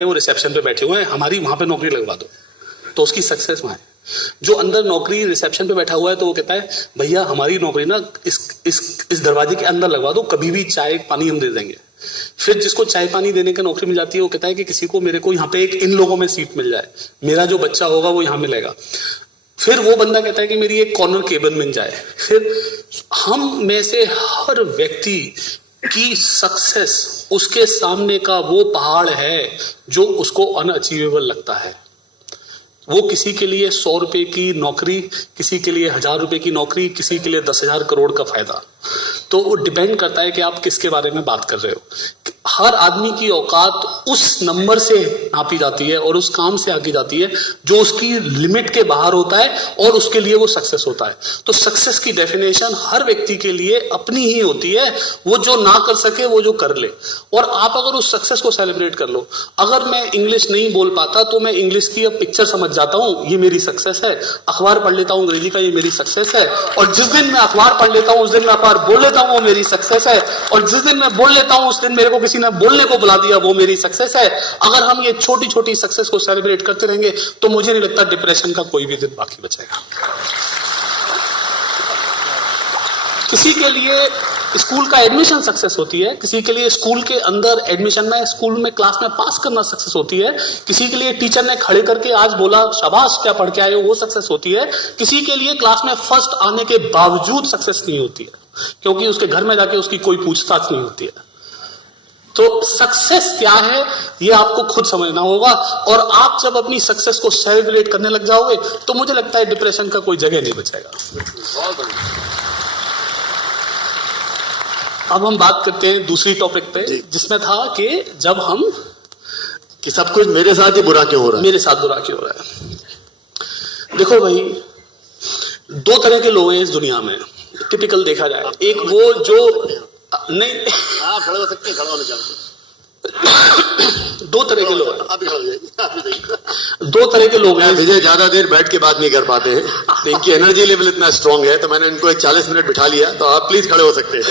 वो रिसेप्शन पे बैठे हुए हैं, हमारी वहां पे नौकरी लगवा दो, तो उसकी सक्सेस वहां है। जो अंदर नौकरी रिसेप्शन पे बैठा हुआ है तो वो कहता है भैया हमारी नौकरी ना इस दरवाजे के अंदर लगवा दो, कभी भी चाय पानी हम दे देंगे। फिर जिसको चाय पानी देने की नौकरी मिल जाती है वो कहता है कि किसी को मेरे को यहाँ पे एक इन लोगों में सीट मिल जाए, मेरा जो बच्चा होगा वो यहाँ मिलेगा। फिर वो बंदा कहता है कि मेरी एक कॉर्नर केबिन मिल जाए। फिर हम में से हर व्यक्ति की सक्सेस उसके सामने का वो पहाड़ है जो उसको अनअचीवेबल लगता है। वो किसी के लिए 100 रुपए की नौकरी, किसी के लिए 1000 रुपए की नौकरी, किसी के लिए 10,000 करोड़ का फायदा। तो वो डिपेंड करता है कि आप किसके बारे में बात कर रहे हो। हर आदमी की औकात उस नंबर से नापी जाती है और उस काम से आकी जाती है जो उसकी लिमिट के बाहर होता है और उसके लिए वो सक्सेस होता है। तो सक्सेस की डेफिनेशन हर व्यक्ति के लिए अपनी ही होती है, वो जो ना कर सके वो जो कर ले। और आप अगर उस सक्सेस को सेलिब्रेट कर लो, अगर मैं इंग्लिश नहीं बोल पाता तो मैं इंग्लिश की अब पिक्चर समझ जाता हूं, ये मेरी सक्सेस है। अखबार पढ़ लेता हूं अंग्रेजी का, ये मेरी सक्सेस है। और जिस दिन मैं अखबार पढ़ लेता हूं उस दिन मैं अखबार बोल लेता हूं, वो मेरी सक्सेस है। और जिस दिन मैं बोल लेता हूं उस दिन मेरे को किसी ने बोलने को बुला दिया, वो मेरी सक्सेस है। अगर हम ये छोटी छोटी सक्सेस को सेलिब्रेट करते रहेंगे तो मुझे नहीं लगता डिप्रेशन का कोई भी दिन बाकी बचेगा। किसी के लिए स्कूल का एडमिशन सक्सेस होती है, किसी के लिए स्कूल के अंदर एडमिशन में, स्कूल में क्लास में पास करना सक्सेस होती है, किसी के लिए टीचर ने खड़े करके आज बोला शाबाश क्या पढ़ के आए हो, वो सक्सेस होती है। किसी के लिए क्लास में फर्स्ट आने के बावजूद सक्सेस नहीं होती है क्योंकि उसके घर में जाके उसकी कोई पूछताछ नहीं होती है। तो सक्सेस क्या है ये आपको खुद समझना होगा। और आप जब अपनी सक्सेस को सेलिब्रेट करने लग जाओगे तो मुझे लगता है डिप्रेशन का कोई जगह नहीं बचेगा। अब हम बात करते हैं दूसरी टॉपिक पे, जिसमें था कि जब हम कि सब कुछ मेरे साथ ही बुरा क्यों हो रहा है, मेरे साथ बुरा क्यों हो रहा है। देखो भाई, 2 तरह के लोग हैं इस दुनिया में, टिपिकल देखा जाए। एक वो जो नहीं, आप खड़े हो सकते हैं, खड़ा होना चाहते हैं। 2 तरह के लोग हैं, आप ही खड़े हो जाइए। 2 तरह के लोग हैं। विजय ज्यादा देर बैठ के बात नहीं कर पाते हैं, तो इनकी एनर्जी लेवल इतना स्ट्रांग है तो मैंने इनको एक 40 मिनट बिठा लिया, तो आप प्लीज खड़े हो सकते हैं।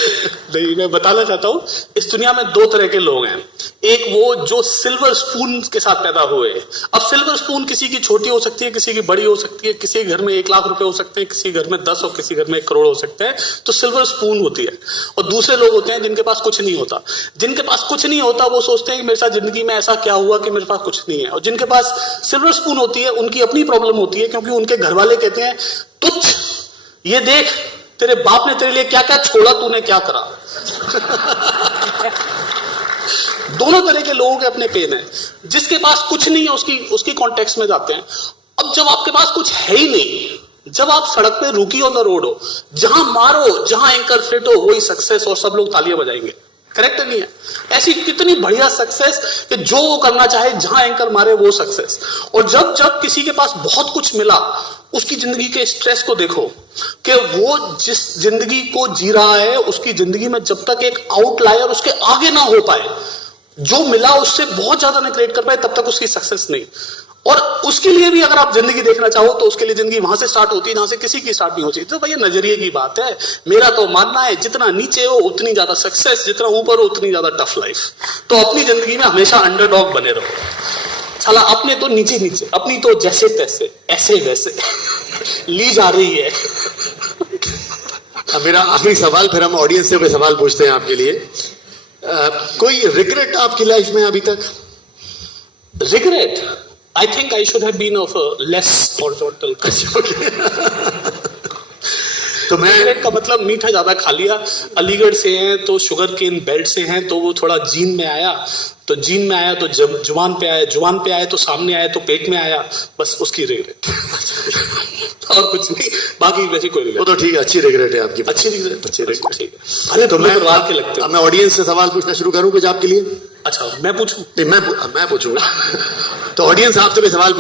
नहीं, मैं बताना चाहता हूं इस दुनिया में 2 तरह के लोग हैं। एक वो जो सिल्वर स्पून के साथ पैदा हुए। अब सिल्वर स्पून किसी की छोटी हो सकती है, किसी की बड़ी हो सकती है, किसी के घर में 1 लाख रुपए हो सकते हैं, किसी घर में 10 और किसी घर में 1 करोड़ हो सकते हैं। तो सिल्वर स्पून होती है। और दूसरे लोग होते हैं जिनके पास कुछ नहीं होता। जिनके पास कुछ नहीं होता वो सोचते हैं कि मेरे साथ जिंदगी में ऐसा क्या हुआ कि मेरे पास कुछ नहीं है। और जिनके पास सिल्वर स्पून होती है उनकी अपनी प्रॉब्लम होती है, क्योंकि उनके घर वाले कहते हैं तुच्छ, ये देख तेरे बाप ने तेरे लिए क्या क्या छोड़ा, तूने क्या करा। दोनों तरह के लोगों के अपने पेन है। जिसके पास कुछ नहीं है उसकी कॉन्टेक्स्ट में जाते हैं। अब जब आपके पास कुछ है ही नहीं, जब आप सड़क पे रुकी ऑन द रोड हो, जहां मारो, जहां एंकर फिट हो, वही सक्सेस और सब लोग तालियां बजाएंगे। करेक्ट नहीं है? ऐसी कितनी बढ़िया सक्सेस कि जो वो करना चाहे, जहां एंकर मारे वो सक्सेस। और जब किसी के पास बहुत कुछ मिला, उसकी जिंदगी के स्ट्रेस को देखो कि वो जिस जिंदगी को जी रहा है उसकी जिंदगी में जब तक एक आउटलायर उसके आगे ना हो पाए, जो मिला उससे बहुत ज्यादा ना क्रिएट कर पाए, तब तक उसकी सक्सेस नहीं। और उसके लिए भी अगर आप जिंदगी देखना चाहो तो उसके लिए जिंदगी वहां से स्टार्ट होती है जहां से किसी की स्टार्ट नहीं होती। तो भैया नजरिए की बात है। मेरा तो मानना है जितना नीचे हो उतनी ज्यादा सक्सेस, जितना ऊपर हो उतनी ज्यादा टफ लाइफ। तो अपनी जिंदगी में हमेशा अंडरडॉग बने रहो। साला अपने तो नीचे नीचे, अपनी तो जैसे तैसे, ऐसे वैसे ली जा रही है। अब मेरा आखिरी सवाल, फिर हम ऑडियंस से कोई सवाल पूछते हैं आपके लिए। कोई रिग्रेट आपकी लाइफ में अभी तक? Regret? I think I should have been of a less horizontal culture. तो मैं का मतलब मीठा ज्यादा खा लिया। अलीगढ़ से हैं तो शुगर केन बेल्ट से हैं, तो वो थोड़ा जीन में आया, तो जीन में आया तो जब जुबान पे आया, जुबान पे आया तो सामने आया तो पेट में आया, बस उसकी रिग्रेट। और कुछ नहीं, बाकी वैसी कोई रिग्रेट। वो तो ठीक है, अच्छी रिग्रेट है आपकी, अच्छी रिग्रेट, अच्छी रिग्रेट, ठीक है। अरे तो मैं परिवार के लगते हैं। मैं ऑडियंस से सवाल पूछना शुरू करूं कुछ आपके लिए? अच्छा, मैं पूछूं? नहीं, मैं पूछूंगा। तो ऑडियंस आपसे भी सवाल